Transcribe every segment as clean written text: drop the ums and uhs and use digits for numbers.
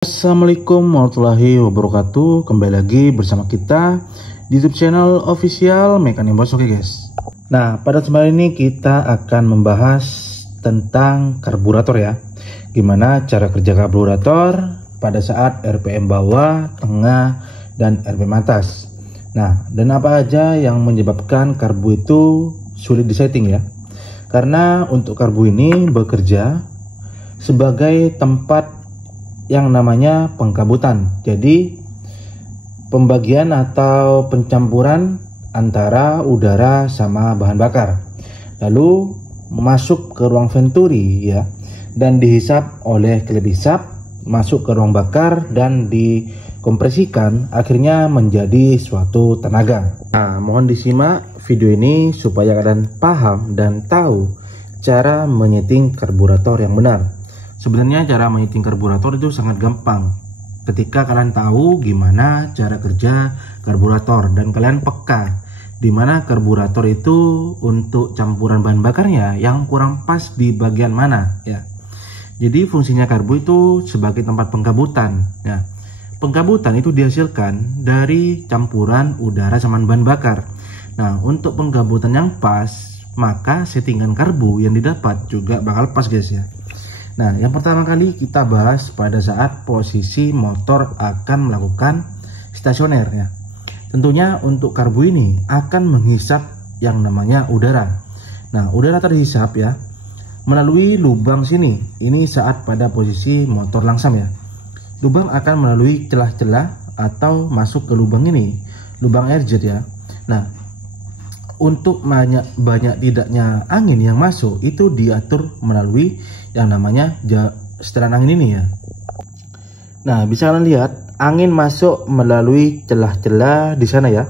Assalamualaikum warahmatullahi wabarakatuh. Kembali lagi bersama kita di YouTube channel official Mekanik Bos. Oke guys. Nah, pada kesempatan ini kita akan membahas tentang karburator ya. Gimana cara kerja karburator pada saat RPM bawah, tengah, dan RPM atas. Nah, dan apa aja yang menyebabkan karbu itu sulit disetting ya. Karena untuk karbu ini bekerja sebagai tempat yang namanya pengkabutan. Jadi pembagian atau pencampuran antara udara sama bahan bakar, lalu masuk ke ruang venturi ya, dan dihisap oleh klep hisap, masuk ke ruang bakar dan dikompresikan, akhirnya menjadi suatu tenaga. Nah, mohon disimak video ini supaya kalian paham dan tahu cara menyeting karburator yang benar. Sebenarnya cara menyeting karburator itu sangat gampang ketika kalian tahu gimana cara kerja karburator dan kalian peka dimana karburator itu untuk campuran bahan bakarnya yang kurang pas di bagian mana ya. Jadi fungsinya karbu itu sebagai tempat pengkabutan ya. Pengkabutan itu dihasilkan dari campuran udara sama bahan bakar. Nah, untuk pengkabutan yang pas, maka settingan karbu yang didapat juga bakal pas guys ya. Nah, yang pertama kali kita bahas pada saat posisi motor akan melakukan stasioner ya. Tentunya untuk karbu ini akan menghisap yang namanya udara. Nah, udara terhisap ya melalui lubang sini. Ini saat pada posisi motor langsam ya. Lubang akan melalui celah-celah atau masuk ke lubang ini, lubang airjet ya. Nah, untuk banyak tidaknya angin yang masuk itu diatur melalui yang namanya setelan angin ini ya. Nah, bisa kalian lihat angin masuk melalui celah-celah di sana ya.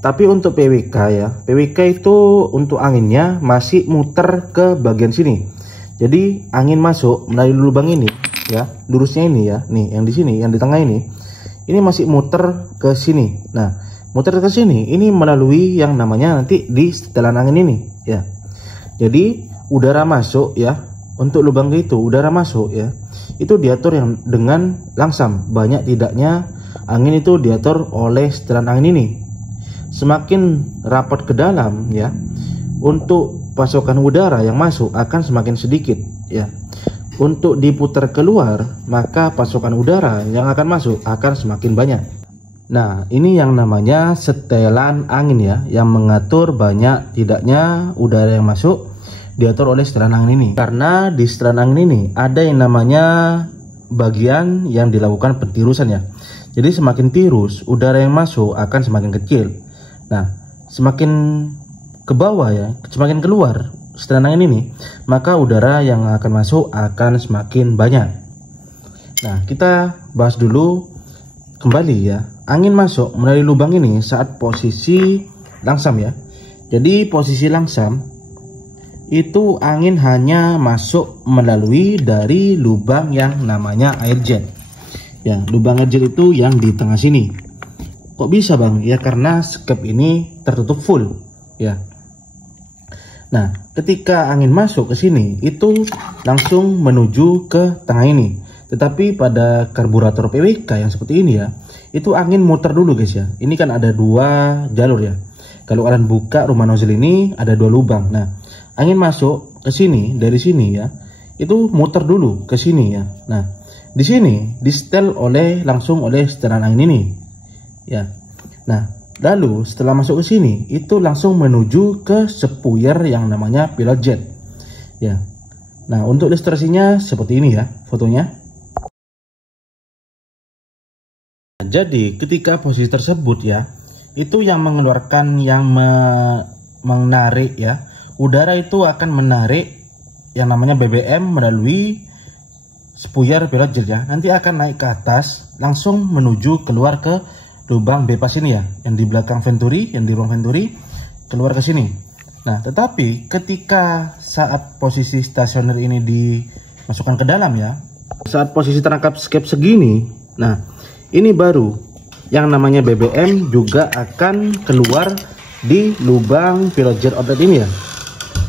Tapi untuk PWK ya, PWK itu untuk anginnya masih muter ke bagian sini. Jadi angin masuk melalui lubang ini ya, lurusnya ini ya. Nih, yang di sini, yang di tengah ini masih muter ke sini. Nah, muter ke sini ini melalui yang namanya nanti di setelan angin ini ya. Jadi udara masuk ya, untuk lubang itu udara masuk ya, itu diatur yang dengan langsam. Banyak tidaknya angin itu diatur oleh setelan angin ini. Semakin rapat ke dalam ya, untuk pasokan udara yang masuk akan semakin sedikit ya. Untuk diputar keluar, maka pasokan udara yang akan masuk akan semakin banyak. Nah, ini yang namanya setelan angin ya, yang mengatur banyak tidaknya udara yang masuk diatur oleh setelan angin ini. Karena di setelan angin ini ada yang namanya bagian yang dilakukan pentirusan ya. Jadi semakin tirus, udara yang masuk akan semakin kecil. Nah, semakin ke bawah ya, semakin keluar setelan angin ini, maka udara yang akan masuk akan semakin banyak. Nah, kita bahas dulu kembali ya. Angin masuk melalui lubang ini saat posisi langsam ya. Jadi posisi langsam itu angin hanya masuk melalui dari lubang yang namanya airjet ya. Lubang airjet itu yang di tengah sini. Kok bisa bang? Ya karena skep ini tertutup full ya. Nah, ketika angin masuk ke sini itu langsung menuju ke tengah ini. Tetapi pada karburator PWK yang seperti ini ya, itu angin muter dulu guys ya. Ini kan ada dua jalur ya. Kalau kalian buka rumah nozzle ini ada dua lubang. Nah, angin masuk ke sini dari sini ya, itu muter dulu ke sini ya. Nah, di sini disetel langsung oleh setelan angin ini ya. Nah, lalu setelah masuk ke sini itu langsung menuju ke spuyer yang namanya pilot jet ya. Nah, untuk ilustrasinya seperti ini ya fotonya. Jadi ketika posisi tersebut ya, itu yang mengeluarkan menarik ya, udara itu akan menarik yang namanya BBM melalui spuyer pilot jet ya. Nanti akan naik ke atas langsung menuju keluar ke lubang bebas ini ya, yang di belakang venturi, yang di ruang venturi, keluar ke sini. Nah, tetapi ketika saat posisi stasioner ini dimasukkan ke dalam ya, saat posisi terangkap skep segini, nah ini baru yang namanya BBM juga akan keluar di lubang pilot jet outlet ini ya.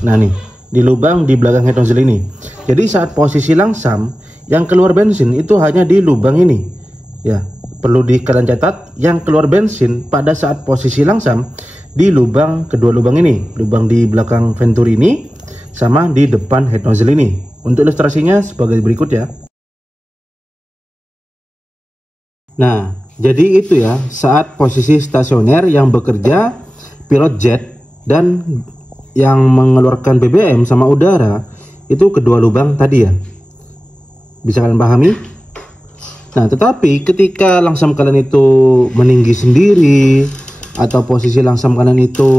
Nah nih, di lubang di belakang head nozzle ini. Jadi saat posisi langsam yang keluar bensin itu hanya di lubang ini ya. Perlu kalian catat, yang keluar bensin pada saat posisi langsam di lubang, kedua lubang ini, lubang di belakang venturi ini sama di depan head nozzle ini. Untuk ilustrasinya sebagai berikut ya. Nah, jadi itu ya, saat posisi stasioner yang bekerja pilot jet dan yang mengeluarkan BBM sama udara itu kedua lubang tadi ya. Bisa kalian pahami? Nah, tetapi ketika langsam kalian itu meninggi sendiri atau posisi langsam kalian itu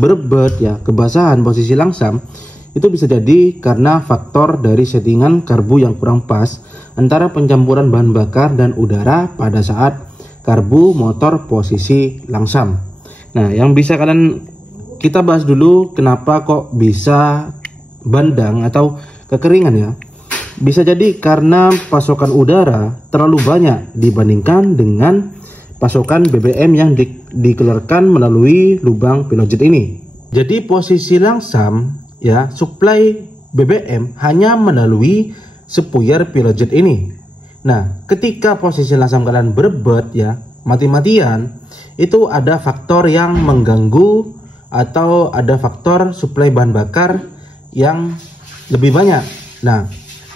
berebet ya, kebasahan posisi langsam, itu bisa jadi karena faktor dari settingan karbu yang kurang pas antara pencampuran bahan bakar dan udara pada saat karbu motor posisi langsam. Nah, yang bisa kita bahas dulu kenapa kok bisa bandang atau kekeringan ya. Bisa jadi karena pasokan udara terlalu banyak dibandingkan dengan pasokan BBM yang dikeluarkan melalui lubang pilot jet ini. Jadi posisi langsam ya, suplai BBM hanya melalui spuyer pilot jet ini. Nah, ketika posisi langsam kalian berebet ya, mati-matian, itu ada faktor yang mengganggu atau ada faktor suplai bahan bakar yang lebih banyak. Nah,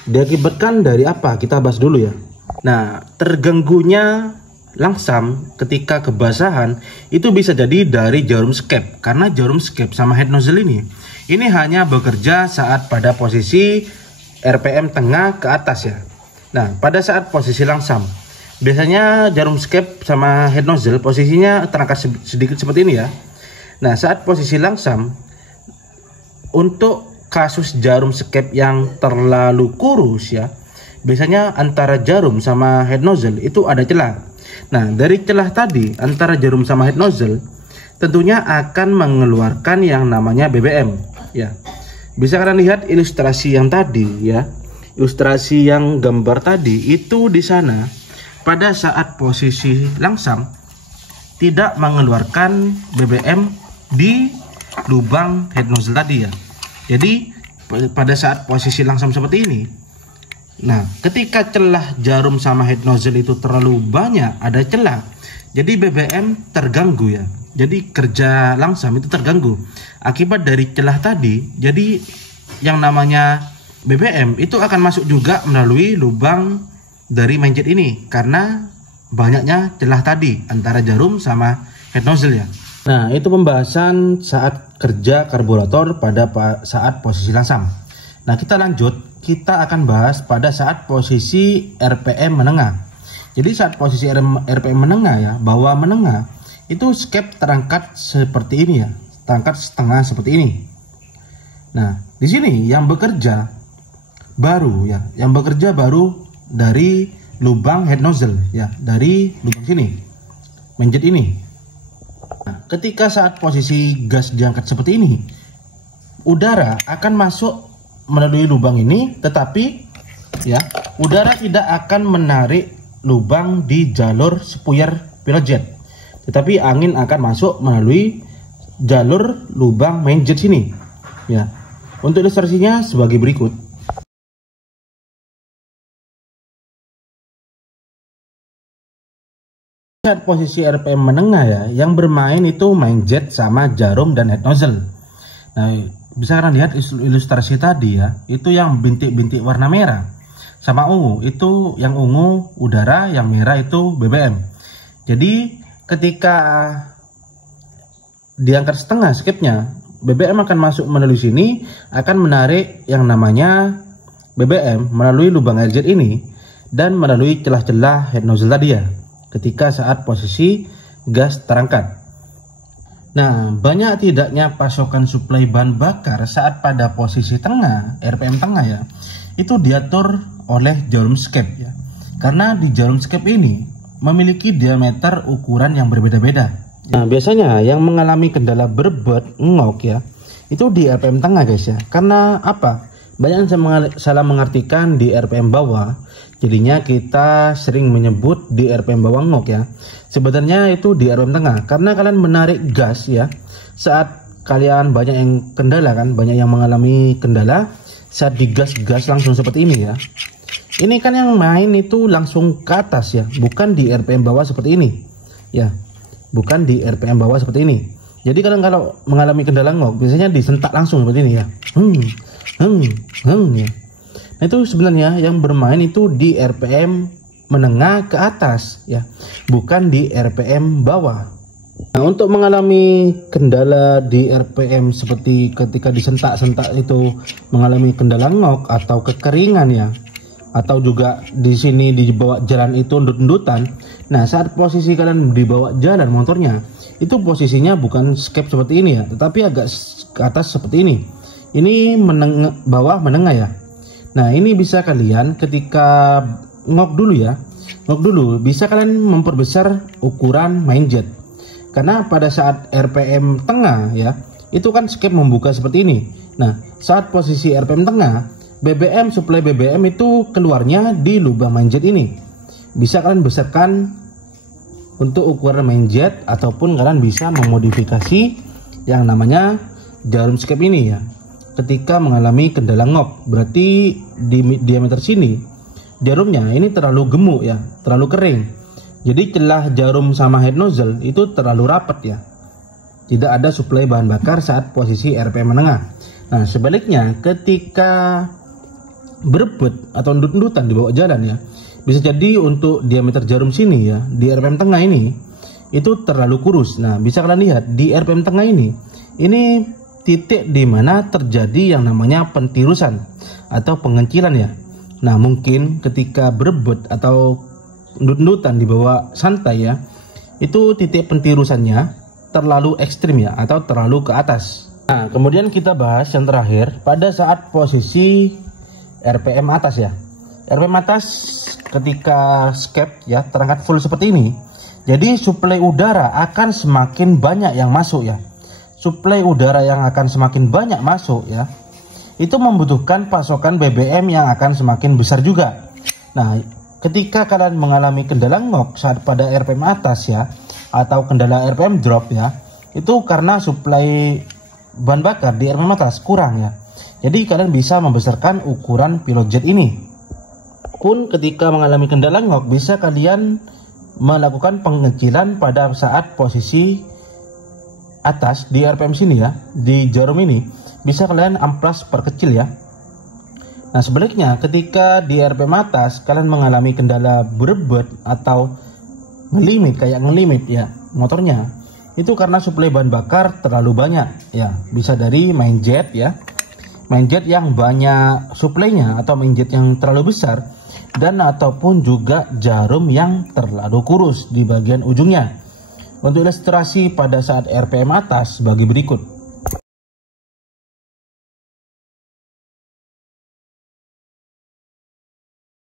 diakibatkan dari apa? Kita bahas dulu ya. Nah, terganggunya langsam ketika kebasahan itu bisa jadi dari jarum skep, karena jarum skep sama head nozzle ini hanya bekerja saat pada posisi RPM tengah ke atas ya. Nah, pada saat posisi langsam biasanya jarum skep sama head nozzle posisinya terangkat sedikit seperti ini ya. Nah, saat posisi langsam, untuk kasus jarum skep yang terlalu kurus ya, biasanya antara jarum sama head nozzle itu ada celah. Nah, dari celah tadi antara jarum sama head nozzle tentunya akan mengeluarkan yang namanya BBM ya. Bisa kalian lihat ilustrasi yang tadi ya. Ilustrasi yang gambar tadi itu di sana pada saat posisi langsam tidak mengeluarkan BBM di lubang head nozzle tadi ya. Jadi pada saat posisi langsam seperti ini, nah ketika celah jarum sama head nozzle itu terlalu banyak, ada celah, jadi BBM terganggu ya. Jadi kerja langsam itu terganggu akibat dari celah tadi. Jadi yang namanya BBM itu akan masuk juga melalui lubang dari main jet ini karena banyaknya celah tadi antara jarum sama head nozzle ya. Nah, itu pembahasan saat kerja karburator pada saat posisi langsam. Nah, kita lanjut, kita akan bahas pada saat posisi RPM menengah. Jadi saat posisi RPM menengah ya, bawah menengah, itu skep terangkat seperti ini ya, terangkat setengah seperti ini. Nah, di sini yang bekerja baru ya, yang bekerja baru dari lubang head nozzle ya, dari lubang sini, menjet ini. Nah, ketika saat posisi gas diangkat seperti ini, udara akan masuk melalui lubang ini, tetapi ya udara tidak akan menarik lubang di jalur spuyer pilot jet, tetapi angin akan masuk melalui jalur lubang main jet sini ya. Untuk ilustrasinya sebagai berikut. Saat posisi RPM menengah ya, yang bermain itu main jet sama jarum dan head nozzle. Nah, bisa kalian lihat ilustrasi tadi ya, itu yang bintik-bintik warna merah sama ungu, itu yang ungu udara, yang merah itu BBM. Jadi ketika diangkat setengah skepnya, BBM akan masuk melalui sini, akan menarik yang namanya BBM melalui lubang air jet ini dan melalui celah-celah head nozzle tadi ya, ketika saat posisi gas terangkat. Nah, banyak tidaknya pasokan suplai bahan bakar saat pada posisi tengah, RPM tengah ya, itu diatur oleh jarum skep ya. Karena di jarum skep ini memiliki diameter ukuran yang berbeda-beda. Nah, biasanya yang mengalami kendala berebut, ngok ya, itu di RPM tengah guys ya. Karena apa? Banyak yang salah mengartikan di RPM bawah. Jadinya kita sering menyebut di RPM bawah ngok ya. Sebenarnya itu di RPM tengah. Karena kalian menarik gas ya, saat kalian banyak yang kendala kan, banyak yang mengalami kendala saat digas-gas langsung seperti ini ya. Ini kan yang main itu langsung ke atas ya, bukan di RPM bawah seperti ini. Ya, bukan di RPM bawah seperti ini. Jadi kalau mengalami kendala ngok, biasanya disentak langsung seperti ini ya. Ya. Nah, itu sebenarnya yang bermain itu di RPM menengah ke atas ya, bukan di RPM bawah. Nah, untuk mengalami kendala di RPM seperti ketika disentak-sentak itu mengalami kendala ngok atau kekeringan ya, atau juga di sini di bawah jalan itu endut-endutan. Nah, saat posisi kalian di bawah jalan motornya, itu posisinya bukan skep seperti ini ya, tetapi agak ke atas seperti ini. Ini bawah menengah ya. Nah, ini bisa kalian ketika ngok dulu ya, bisa kalian memperbesar ukuran main jet, karena pada saat RPM tengah ya, itu kan skep membuka seperti ini. Nah, saat posisi RPM tengah, suplai BBM itu keluarnya di lubang main jet ini. Bisa kalian besarkan untuk ukuran main jet, ataupun kalian bisa memodifikasi yang namanya jarum skep ini ya. Ketika mengalami kendala ngok, berarti di diameter sini jarumnya ini terlalu gemuk ya, terlalu kering. Jadi celah jarum sama head nozzle itu terlalu rapat ya. Tidak ada suplai bahan bakar saat posisi RPM menengah. Nah, sebaliknya ketika berebut atau endut-endutan di bawah jalan ya, bisa jadi untuk diameter jarum sini ya, di RPM tengah ini itu terlalu kurus. Nah, bisa kalian lihat di RPM tengah ini titik di mana terjadi yang namanya pentirusan atau pengecilan ya. Nah, mungkin ketika berebut atau endut-endutan di bawah santai ya, itu titik pentirusannya terlalu ekstrim ya, atau terlalu ke atas. Nah, kemudian kita bahas yang terakhir pada saat posisi RPM atas ya. RPM atas ketika skep ya terangkat full seperti ini, jadi suplai udara akan semakin banyak yang masuk ya. Suplai udara yang akan semakin banyak masuk ya, itu membutuhkan pasokan BBM yang akan semakin besar juga. Nah, ketika kalian mengalami kendala ngok saat pada RPM atas ya, atau kendala RPM drop ya, itu karena suplai bahan bakar di RPM atas kurang ya. Jadi kalian bisa membesarkan ukuran pilot jet ini. Pun ketika mengalami kendala ngok, bisa kalian melakukan pengecilan pada saat posisi atas di RPM sini ya, di jarum ini bisa kalian amplas perkecil ya. Nah, sebaliknya ketika di RPM atas kalian mengalami kendala berebut atau ngelimit ya motornya, itu karena suplai bahan bakar terlalu banyak ya. Bisa dari main jet ya, main jet yang banyak suplainya, atau main jet yang terlalu besar, dan ataupun juga jarum yang terlalu kurus di bagian ujungnya. Untuk ilustrasi pada saat RPM atas bagi berikut.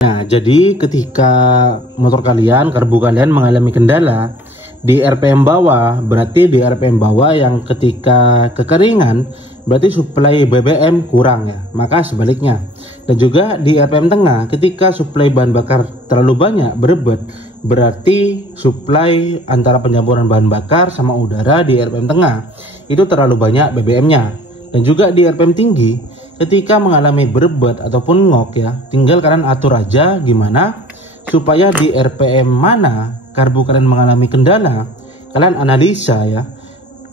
Nah, jadi ketika motor kalian, karbu kalian mengalami kendala di RPM bawah, berarti di RPM bawah yang ketika kekeringan, berarti suplai BBM kurang ya. Maka sebaliknya. Dan juga di RPM tengah, ketika suplai bahan bakar terlalu banyak berebut, berarti suplai antara pencampuran bahan bakar sama udara di RPM tengah itu terlalu banyak BBM-nya. Dan juga di RPM tinggi, ketika mengalami berebut ataupun ngok ya, tinggal kalian atur aja gimana supaya di RPM mana karbu kalian mengalami kendala, kalian analisa ya,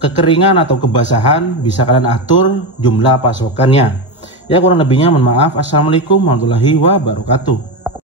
kekeringan atau kebasahan bisa kalian atur jumlah pasokannya. Ya, kurang lebihnya mohon maaf. Assalamualaikum warahmatullahi wabarakatuh.